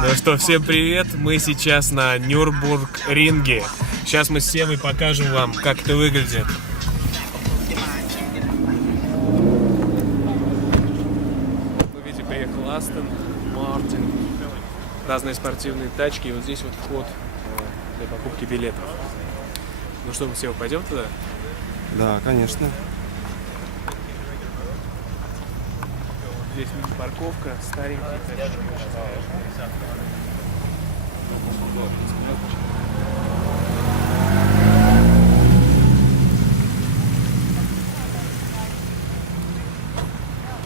Ну что, всем привет! Мы сейчас на Нюрбургринге. Сейчас мы с Севой покажем вам, как это выглядит. Вы видите, приехал Астон Мартин. Разные спортивные тачки. И вот здесь вот вход для покупки билетов. Ну что, мы, Сева, пойдем туда? Да, конечно. Здесь парковка, старенькие тачки.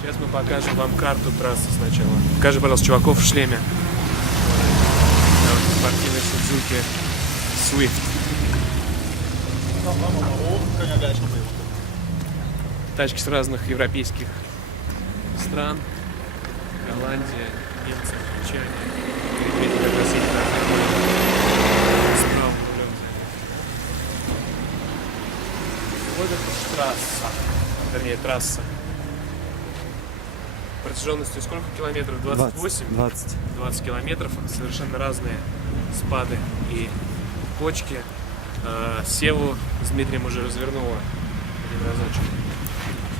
Сейчас мы покажем вам карту трассы сначала. Покажи, пожалуйста, чуваков в шлеме. Спортивный Suzuki Swift. Тачки с разных европейских стран. Голландия, немцы, англичане. Видите, как раз едет справа рулем. Вот это трасса. Вернее, трасса. Протяженностью сколько километров? 28? 20 километров. Совершенно разные спады и кочки. Севу с Дмитрием уже развернуло один разочек.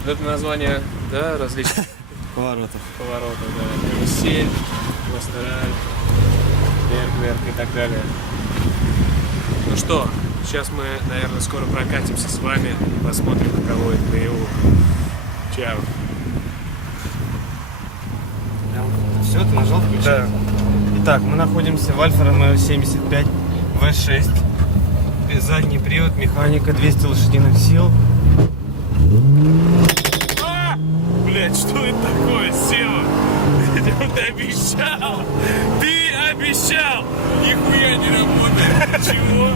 Вот это название, да, различных Поворотов, да. Карусель, Ластераль, Бергверк и так далее. Ну что, сейчас мы, наверное, скоро прокатимся с вами и посмотрим, каково это наяву. Чао. Все, ты нажал включить? Да. Итак, мы находимся в Альфа Ромео 75 V6. Задний привод, механика, 200 лошадиных сил. Блять, что это такое, Сева? Ты обещал! Ты обещал! Нихуя не работает! Чего?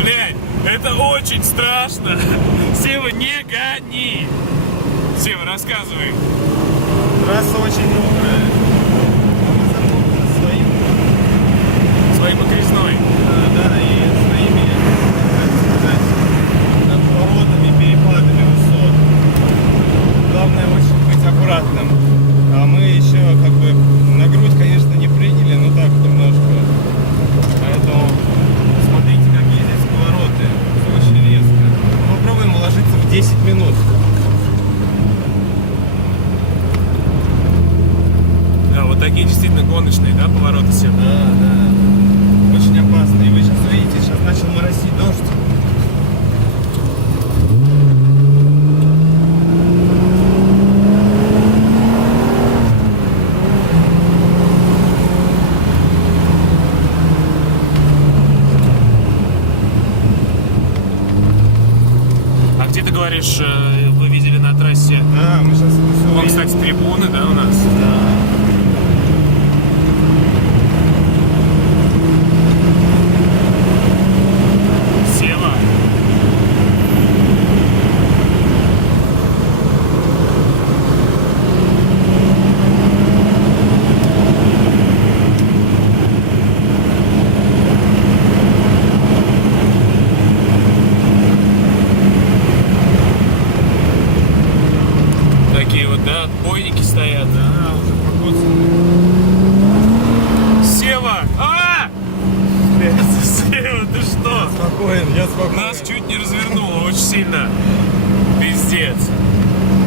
Блять, это очень страшно! Сева, не гони! Сева, рассказывай! Трасса очень мокрая. Своей покресной. Да, и своими, так сказать, поворотами, перепадами высот. Главное очень быть аккуратным. А мы еще как бы на грудь, конечно, не приняли, но так немножко. Поэтому смотрите, какие здесь повороты. Очень резко. Попробуем уложиться в 10 минут. Да, вот такие действительно гоночные, да, повороты, Сева? Да. Очень опасно. И вы сейчас увидите, сейчас начал моросить дождь. А где, ты говоришь, вы видели на трассе? Да, мы сейчас все Вон, увидим. кстати, трибуны, да, у нас? Да. Сева. Такие вот, да, отбойники стоят. Да, уже покоцаны. Сева! Сева, ты что? Спокоен, я спокоен. Нас чуть не развернуло очень сильно. Пиздец.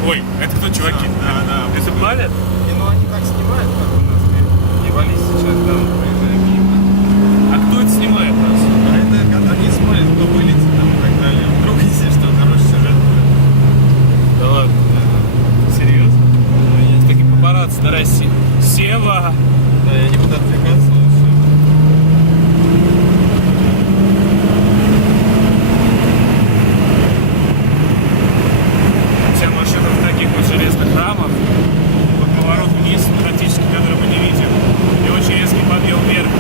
Ой, это кто, чуваки? Да. Это палят? Не, ну они так снимают, как у нас. Не вались сейчас, да, мы проезжаем мимо. А кто это снимает нас? А это когда они смотрят, кто вылетит там и так далее. Вдруг, если что, хороший сюжет. Да ладно. Серьезно? Есть такие папарацци на России. Сева! Да, я не буду отвлекаться. Вся машина в таких вот железных рамах. Под поворот вниз, практически, который мы не видим. И очень резкий подъем вверх.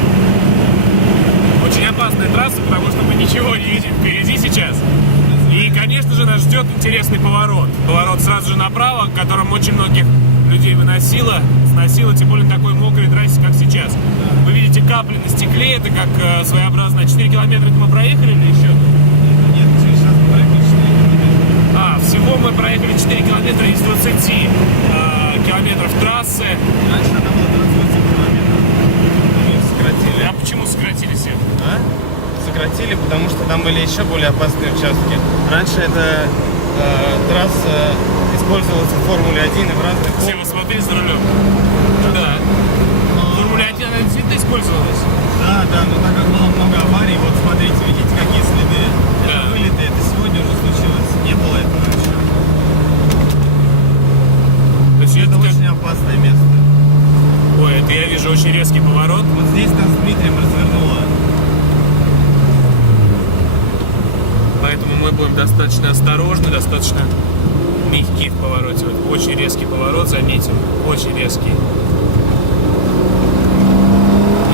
Очень опасная трасса, потому что мы ничего не видим впереди сейчас. И, конечно же, нас ждет интересный поворот. Поворот сразу же направо, которым очень многих людей выносило, сносило, тем более на такой мокрой трассе, как сейчас. Вы видите капли на стекле, это как своеобразно. 4 километра мы проехали или еще? Нет, сейчас проехали 4 километра. Всего мы мы проехали 4 километра из 20 километров трассы. Раньше там было 28 километров. Мы их сократили. А почему сократили все? А? Сократили, потому что там были еще более опасные участки. Раньше эта трасса использовалась в Формуле 1 и в разных Все, вы смотрели за рулем? Да. Формула 1 она действительно использовалась? Да, но так как было много аварий, вот смотрите, видите, какие следы. Да. Это вылеты, это сегодня уже случилось. Не было этого раньше. То есть Это это как- очень опасное место. Ой, это я вижу очень резкий поворот. Вот здесь нас с Дмитрием развернуло. Поэтому мы будем достаточно осторожны, достаточно мягкие в повороте. Вот очень резкий поворот, заметим. Очень резкий.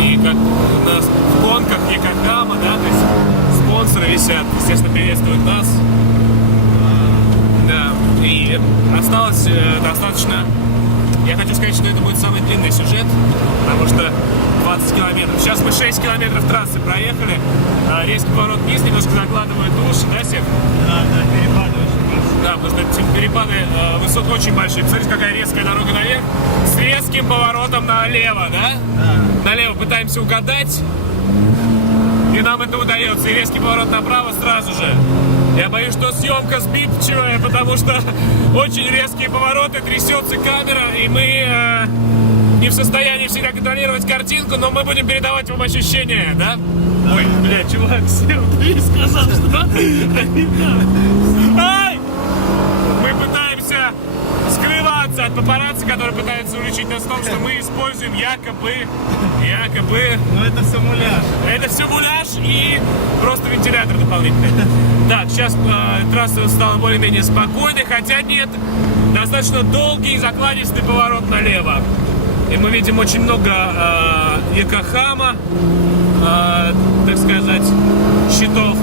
И как у нас в гонках Якохама, да, то есть спонсоры висят, естественно, приветствуют нас. Да, и осталось достаточно. Я хочу сказать, что это будет самый длинный сюжет, потому что 20 километров. Сейчас мы 6 километров трассы проехали. Резкий поворот вниз, немножко закладывает уши, да, Сев? Да, перепады очень большие. Да, потому что эти перепады высот очень большие. Посмотрите, какая резкая дорога наверх с резким поворотом налево, да? Да. Налево пытаемся угадать, и нам это удается. И резкий поворот направо сразу же. Я боюсь, что съемка сбивчивая, потому что очень резкие повороты, трясется камера, и мы не в состоянии всегда контролировать картинку, но мы будем передавать вам ощущения, да? Ой, бля, чувак, ты сказал, что... Ай! Мы пытаемся скрываться от папарацци, которые пытаются уличить нас в том, что мы используем якобы... Но это все муляж. Это все муляж и просто вентилятор дополнительный. Так, сейчас трасса стала более-менее спокойной, хотя нет, достаточно долгий закладистый поворот налево. И мы видим очень много Якохама, так сказать, щитов.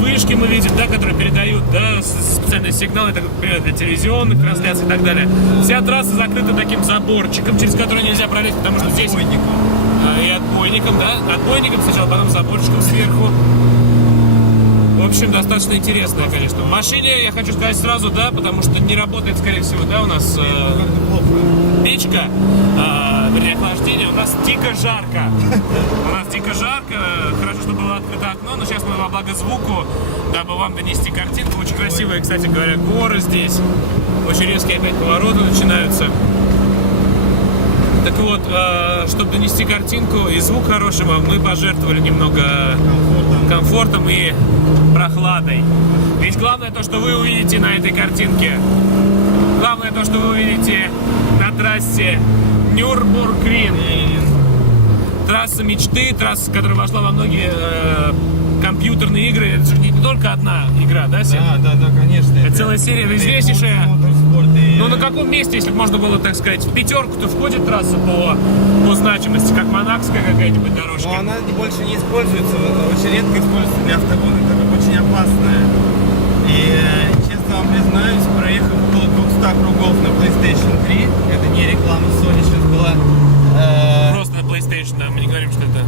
Вышки мы видим, да, которые передают, да, специальные сигналы, так, например, для телевизионных трансляций и так далее. Вся трасса закрыта таким заборчиком, через который нельзя пролезть, потому что здесь... И отбойником, да, отбойником сначала, потом заборчиком сверху. В общем, достаточно интересно, конечно. В машине, я хочу сказать сразу, да, потому что не работает, скорее всего, да, у нас печка, вернее, охлаждение, у нас дико жарко. У нас дико жарко, хорошо, что было открыто окно, но сейчас мы во благо звуку, дабы вам донести картинку. Очень красивые, кстати говоря, горы здесь. Очень резкие опять повороты начинаются. Так вот, чтобы донести картинку и звук хороший вам, мы пожертвовали немного комфортом и прохладой. Ведь главное то, что вы увидите на этой картинке. Главное то, что вы увидите на трассе Нюрбургрин. Трасса мечты, трасса, которая вошла во многие компьютерные игры. Это же не только одна игра, да, Сев? Да, конечно. Это целая серия известнейшая. Ну на каком месте, если бы можно было, так сказать, в пятерку-то входит трасса по значимости, как монакская какая-нибудь дорожка? Но она больше не используется, очень редко используется для автогонок, так как очень опасная. И, честно вам признаюсь, проехав около 200 кругов на PlayStation 3, это не реклама Sony сейчас была. Просто на PlayStation, да, мы не говорим, что это,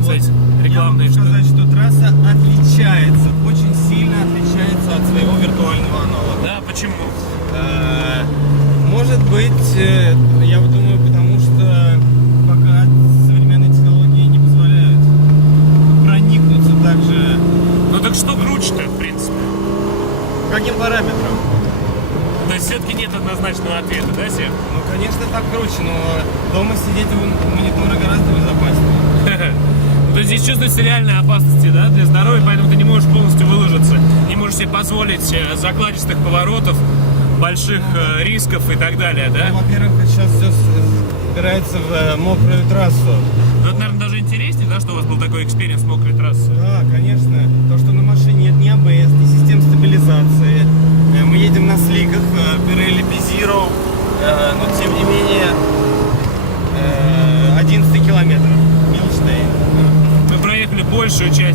кстати, рекламные я могу штуки. сказать, что трасса отличается, очень сильно отличается от своего виртуального аналога. Да, почему? Может быть, я думаю, потому что пока современные технологии не позволяют проникнуться так же. Ну так что круче-то, в принципе? Каким параметрам? То есть все-таки нет однозначного ответа, да, Сев? Ну, конечно, так круче, но дома сидеть у монитора гораздо безопаснее. То есть здесь чувствуются реальные опасности, да, для здоровья, поэтому ты не можешь полностью выложиться, не можешь себе позволить закладистых поворотов, больших рисков и так далее, да? Ну, во-первых, сейчас все собирается в мокрую трассу. Ну, это, наверное, даже интереснее, да, что у вас был такой экспириенс мокрой трассы. Да, конечно. То, что на машине нет ни АБС, ни систем стабилизации. Мы едем на сликах Pirelli P-Zero, но тем не менее 11 километров. Милштейн. Мы проехали большую часть